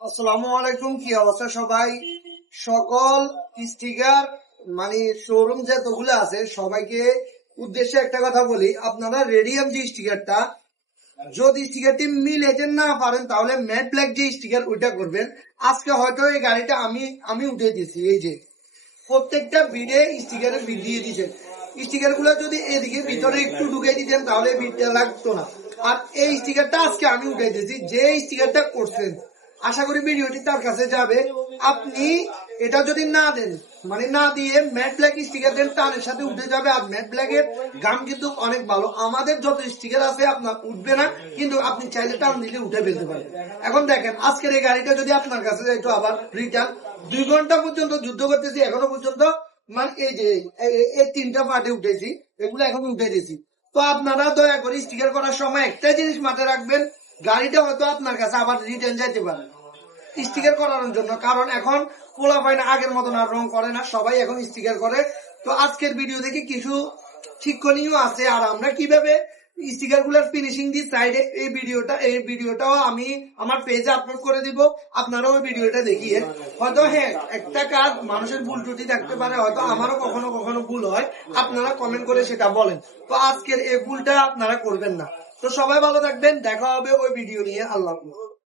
আসসালামু আলাইকুম, কি অবস্থা সবাই? সকল স্টিকার মানে শোরুম যতগুলো আছে সবাইকে উদ্দেশ্যে একটা কথা বলি, আপনারা রেডিয়াম যে স্টিকারটা, যদি স্টিকারটি মিলাইতে না পারেন তাহলে ম্যাট ব্ল্যাক যে স্টিকার ওইটা করবেন। আজকে হয়তো এই গাড়িটা আমি উঠে দিয়েছি, এই যে প্রত্যেকটা বিডে স্টিকারের বিড দিয়ে দিচ্ছেন। স্টিকার গুলো যদি এদিকে ভিতরে একটু ঢুকে দিতেন তাহলে বিডটা লাগতো না। আর এই স্টিকারটা আজকে আমি উঠে দিয়েছি, যে স্টিকারটা করছেন আশা করি ভিডিওটি তার কাছে যাবে। আপনি এটা যদি না দেন, মানে না দিয়ে ম্যাট ব্ল্যাক স্টিকার দেন, টানের সাথে উঠে যাবে। আর ম্যাট ব্ল্যাক এর গাম কিন্তু অনেক ভালো, আমাদের যত স্টিকার আছে আপনার উঠবে না, কিন্তু আপনি চাইলে টান দিলে উঠে ফেলতে পারেন। এখন দেখেন আজকের এই গাড়িটা যদি আপনার কাছে যাইতো আবার রিটার্ন, 2 ঘন্টা পর্যন্ত যুদ্ধ করতেছি এখনো পর্যন্ত, মানে এই যে এই 3টা পার্টে উঠেছি, এগুলো এখন উঠে দিয়েছি। তো আপনারা দয়া করে স্টিকার করার সময় একটা জিনিস মাথায় রাখবেন, গাড়িটা হয়তো আপনার কাছে আবার রিটার্ন যাইতে পারে স্টিকার করানোর জন্য। কারণ এখন পোলা পায় না, আগের মতন আর রং করে না, সবাই এখন স্টিকার করে। তো আজকের ভিডিও থেকে কিছু শিক্ষণীয় আছে, আর আমরা কিভাবে স্টিকার গুলার ফিনিশিং দিই সাইডে, এই ভিডিওটাও আমি আমার পেজে আপলোড করে দিব। আপনারাও ওই ভিডিওটা দেখিয়ে হয়তো, হ্যাঁ একটা কাজ মানুষের ভুল ত্রুটি থাকতে পারে, হয়তো আমারও কখনো কখনো ভুল হয়, আপনারা কমেন্ট করে সেটা বলেন। তো আজকের এই ভুলটা আপনারা করবেন না। তো সবাই ভালো থাকবেন, দেখা হবে ওই ভিডিও নিয়ে। আল্লাহ হাফেজ।